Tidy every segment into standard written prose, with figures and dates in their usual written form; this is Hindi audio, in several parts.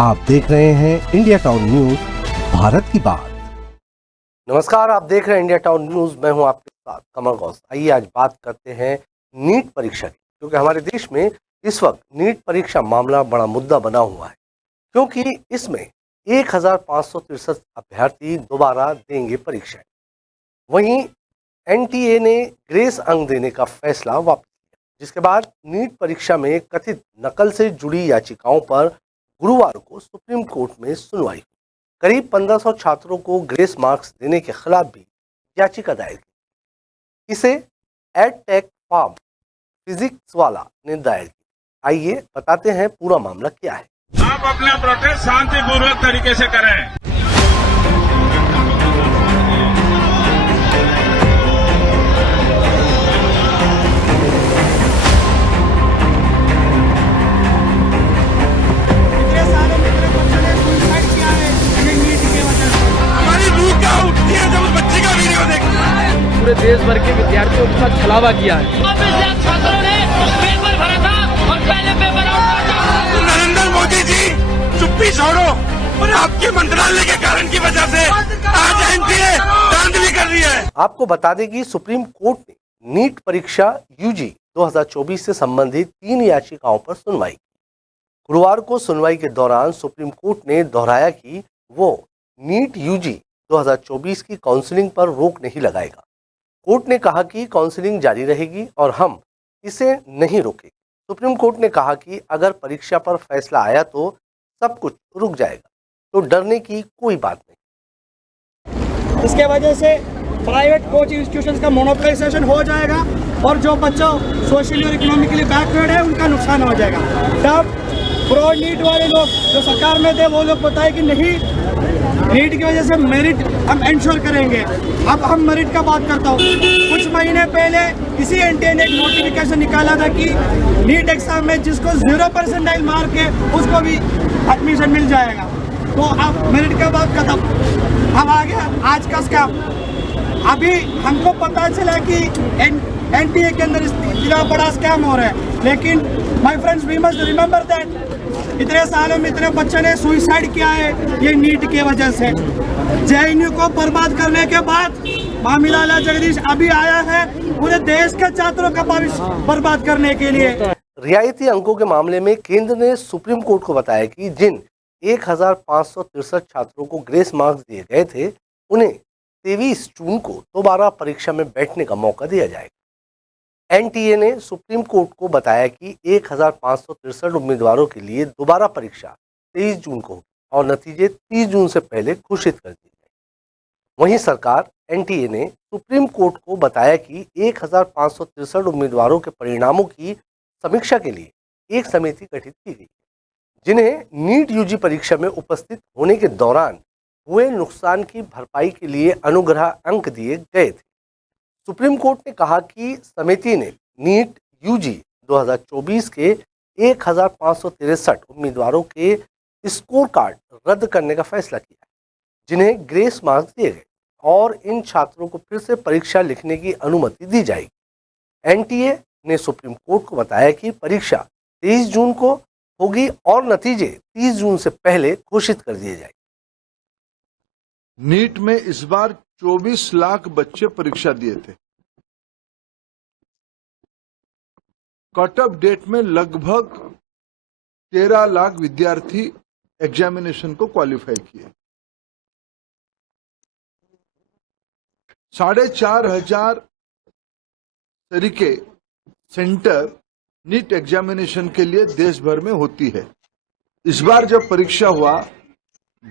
आप देख रहे हैं इंडिया टाउन न्यूज, भारत की बात। नमस्कार, आप देख रहे हैं इंडिया टाउन न्यूज। मैं हूं आपके साथ कमल गौस। आइए आज बात करते हैं नीट परीक्षा की, क्योंकि हमारे देश में इस वक्त नीट परीक्षा मामला बड़ा मुद्दा बना हुआ है, क्योंकि इसमें 1563 अभ्यर्थी दोबारा देंगे परीक्षाएं। वहीं एनटीए ने ग्रेस अंक देने का फैसला वापस लिया, जिसके बाद नीट परीक्षा में कथित नकल से जुड़ी याचिकाओं पर गुरुवार को सुप्रीम कोर्ट में सुनवाई हुई। करीब 1500 छात्रों को ग्रेस मार्क्स देने के खिलाफ भी याचिका दायर की। इसे एडटेक फार्म फिजिक्स वाला ने दायर की। आइए बताते हैं पूरा मामला क्या है। आप अपना प्रोटेस्ट शांतिपूर्वक तरीके से करें। पूरे देश भर के विद्यार्थियों के साथ छलावा किया है। छात्रों ने पेपर भरा था और पहले पेपर आउट था। नरेंद्र मोदी जी चुप्पी छोड़ो, और आपके मंत्रालय के कारण की वजह से आज एनटीए धांधली कर रही है। आपको बता दें कि सुप्रीम कोर्ट ने नीट परीक्षा यूजी 2024 से संबंधित 3 याचिकाओं पर सुनवाई की। गुरुवार को सुनवाई के दौरान सुप्रीम कोर्ट ने दोहराया कि वो नीट यूजी 2024 की काउंसलिंग पर रोक नहीं लगाएगा। कोर्ट ने कहा कि काउंसलिंग जारी रहेगी और हम इसे नहीं रोकेंगे। सुप्रीम कोर्ट ने कहा कि अगर परीक्षा पर फैसला आया तो सब कुछ रुक जाएगा, तो डरने की कोई बात नहीं। इसके वजह से प्राइवेट कोचिंग इंस्टीट्यूशंस का मोनोपोलाइजेशन हो जाएगा और जो बच्चों सोशली और इकोनॉमिकली बैकवर्ड है उनका नुकसान हो जाएगा। तब प्रो नीट वाले लोग जो सरकार में थे वो लोग बताए कि नहीं, नीट की वजह से मेरिट हम इंश्योर करेंगे। अब हम मेरिट का बात करता हूँ। कुछ महीने पहले इसी एनटीए ने एक नोटिफिकेशन निकाला था कि नीट एग्जाम में जिसको 0% मार्क है उसको भी एडमिशन मिल जाएगा। तो अब मेरिट का बात खत्म। अब आ गया आज का स्कैम। अभी हमको पता चला कि एनटीए के अंदर इतना बड़ा स्कैम हो रहा है, लेकिन my friends we must remember that इतने सालों में इतने बच्चों ने सुसाइड किया है ये नीट की वजह से। जेएनयू को बर्बाद करने के बाद मामिलाला जगदीश अभी आया है पूरे देश के छात्रों का भविष्य बर्बाद करने के लिए। रियायती अंकों के मामले में केंद्र ने सुप्रीम कोर्ट को बताया कि जिन 1563 छात्रों को ग्रेस मार्क्स दिए गए थे, उन्हें 23 जून को दोबारा परीक्षा में बैठने का मौका दिया जाएगा। एनटीए ने सुप्रीम कोर्ट को बताया कि 1563 उम्मीदवारों के लिए दोबारा परीक्षा 23 जून को होगी और नतीजे 30 जून से पहले घोषित कर दिए गए। वहीं सरकार एनटीए ने सुप्रीम कोर्ट को बताया कि 1563 उम्मीदवारों के परिणामों की समीक्षा के लिए एक समिति गठित की गई, जिन्हें नीट यूजी परीक्षा में उपस्थित होने के दौरान हुए नुकसान की भरपाई के लिए अनुग्रह अंक दिए गए थे। सुप्रीम कोर्ट ने कहा कि समिति ने नीट यूजी 2024 के 1563 उम्मीदवारों के स्कोर कार्ड रद्द करने का फैसला किया, जिन्हें ग्रेस मार्क्स दिए गए, और इन छात्रों को फिर से परीक्षा लिखने की अनुमति दी जाएगी। एनटीए ने सुप्रीम कोर्ट को बताया कि परीक्षा 23 जून को होगी और नतीजे 30 जून से पहले घोषित कर दिए जाएंगे। नीट में इस बार 24 लाख बच्चे परीक्षा दिए थे। कट ऑफ डेट में लगभग 13 लाख विद्यार्थी एग्जामिनेशन को क्वालिफाई किए। 4,500 तरीके सेंटर नीट एग्जामिनेशन के लिए देश भर में होती है। इस बार जब परीक्षा हुआ,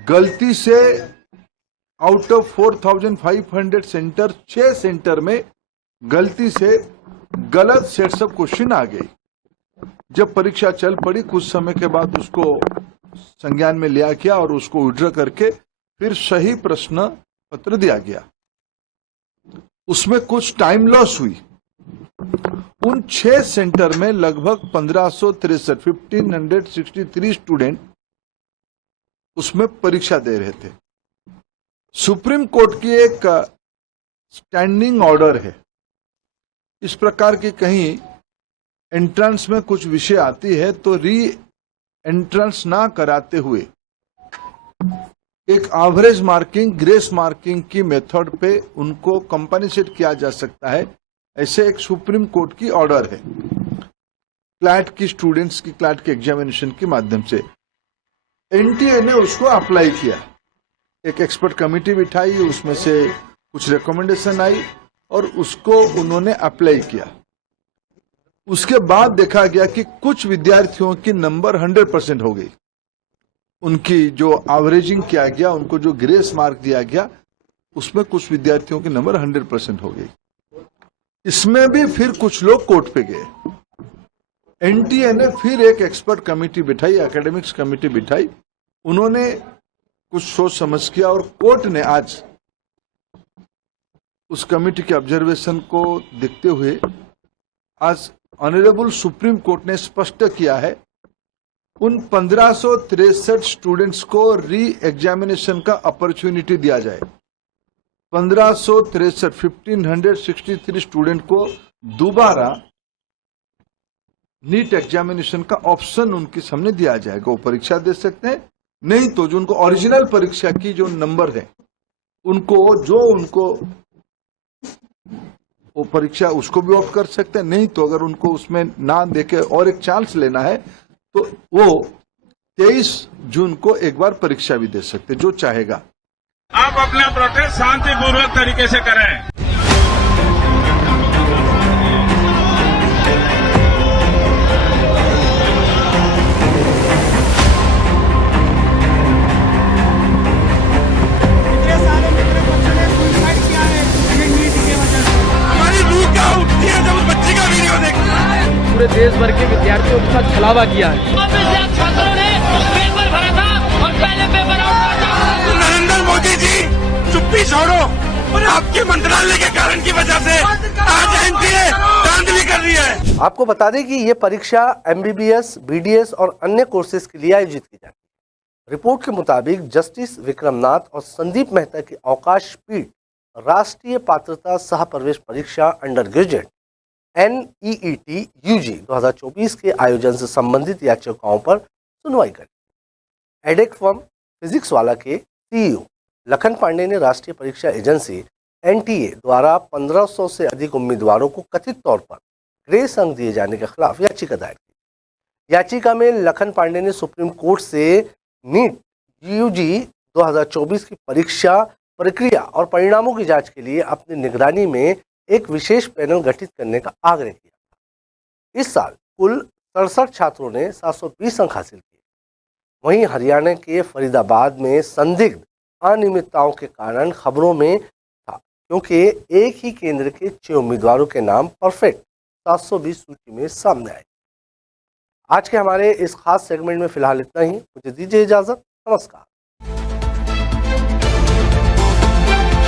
गलती से आउट ऑफ 4,500 सेंटर 6 सेंटर में गलती से गलत सेट्स ऑफ क्वेश्चन आ गई। जब परीक्षा चल पड़ी, कुछ समय के बाद उसको संज्ञान में लिया गया और उसको विड्रॉ करके फिर सही प्रश्न पत्र दिया गया। उसमें कुछ टाइम लॉस हुई। उन 6 सेंटर में लगभग 1563 स्टूडेंट उसमें परीक्षा दे रहे थे। सुप्रीम कोर्ट की एक स्टैंडिंग ऑर्डर है, इस प्रकार की कहीं एंट्रेंस में कुछ विषय आती है तो री एंट्रेंस ना कराते हुए एक एवरेज मार्किंग, ग्रेस मार्किंग की मेथड पे उनको कंपनसेट किया जा सकता है, ऐसे एक सुप्रीम कोर्ट की ऑर्डर है क्लैट की स्टूडेंट्स की क्लैट के एग्जामिनेशन के माध्यम से। एनटीए ने उसको अप्लाई किया, एक एक्सपर्ट कमेटी बिठाई, उसमें से कुछ रिकमेंडेशन आई और उसको उन्होंने अप्लाई किया। उसके बाद देखा गया कि कुछ विद्यार्थियों की नंबर 100% हो गई, उनकी जो एवरेजिंग किया गया, उनको जो ग्रेस मार्क दिया गया, उसमें कुछ विद्यार्थियों की नंबर 100% हो गई। इसमें भी फिर कुछ लोग कोर्ट पे गए। एनटीए ने फिर एक एक्सपर्ट कमेटी बिठाई, एकेडमिक्स कमेटी बिठाई, उन्होंने कुछ सोच समझ किया और कोर्ट ने आज उस कमेटी के ऑब्जर्वेशन को देखते हुए आज ऑनरेबल सुप्रीम कोर्ट ने स्पष्ट किया है उन 1563 स्टूडेंट्स को री एग्जामिनेशन का अपॉर्चुनिटी दिया जाए। 1563 स्टूडेंट को दोबारा नीट एग्जामिनेशन का ऑप्शन उनके सामने दिया जाएगा, वो परीक्षा दे सकते हैं, नहीं तो जो उनको ओरिजिनल परीक्षा की जो नंबर है उनको वो परीक्षा उसको भी ऑप्ट कर सकते हैं, नहीं तो अगर उनको उसमें ना देके और एक चांस लेना है तो वो 23 जून को एक बार परीक्षा भी दे सकते हैं, जो चाहेगा। आप अपना प्रोटेस्ट शांतिपूर्वक तरीके से करें। इतने सारे मेरे बच्चों ने सुसाइड किया है ये नीट की वजह से। हमारी रूह क्या उठती है जब उस बच्ची का वीडियो देखते हैं। पूरे देश भर के विद्यार्थियों के साथ छलावा किया है। 24 लाख छात्रों ने पेपर भरा था और पहले पेपर आउट हुआ था। नरेंद्र मोदी जी चुप्पी छोड़ो, और आपके मंत्रालय के कारण की वजह से आज एनटीए धांधली कर रही है। आपको बता दें कि ये परीक्षा एमबीबीएस, बीडीएस और अन्य कोर्सेज के लिए आयोजित की जाती है। रिपोर्ट के मुताबिक जस्टिस विक्रमनाथ और संदीप मेहता की अवकाश पीठ राष्ट्रीय पात्रता सह प्रवेश परीक्षा अंडर ग्रेजुएट NEET UG 2024 के आयोजन से संबंधित याचिकाओं पर सुनवाई करेगी। एडेक फर्म फिजिक्स वाला के CEO लखन पांडे ने राष्ट्रीय परीक्षा एजेंसी NTA द्वारा 1500 से अधिक उम्मीदवारों को कथित तौर पर ग्रेस अंक दिए जाने के खिलाफ याचिका दायर की। याचिका में लखन पांडे ने सुप्रीम कोर्ट से नीट UG 2024 की परीक्षा प्रक्रिया और परिणामों की जांच के लिए अपनी निगरानी में एक विशेष पैनल गठित करने का आग्रह किया। इस साल कुल 67 छात्रों ने 720 अंक हासिल किए। वहीं हरियाणा के फरीदाबाद में संदिग्ध अनियमितताओं के कारण खबरों में था, क्योंकि एक ही केंद्र के 6 उम्मीदवारों के नाम परफेक्ट 720 सूची में सामने आए। आज के हमारे इस खास सेगमेंट में फिलहाल इतना ही। मुझे दीजिए इजाजत। नमस्कार।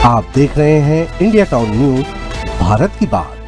आप देख रहे हैं इंडिया टाउन न्यूज, भारत की बात।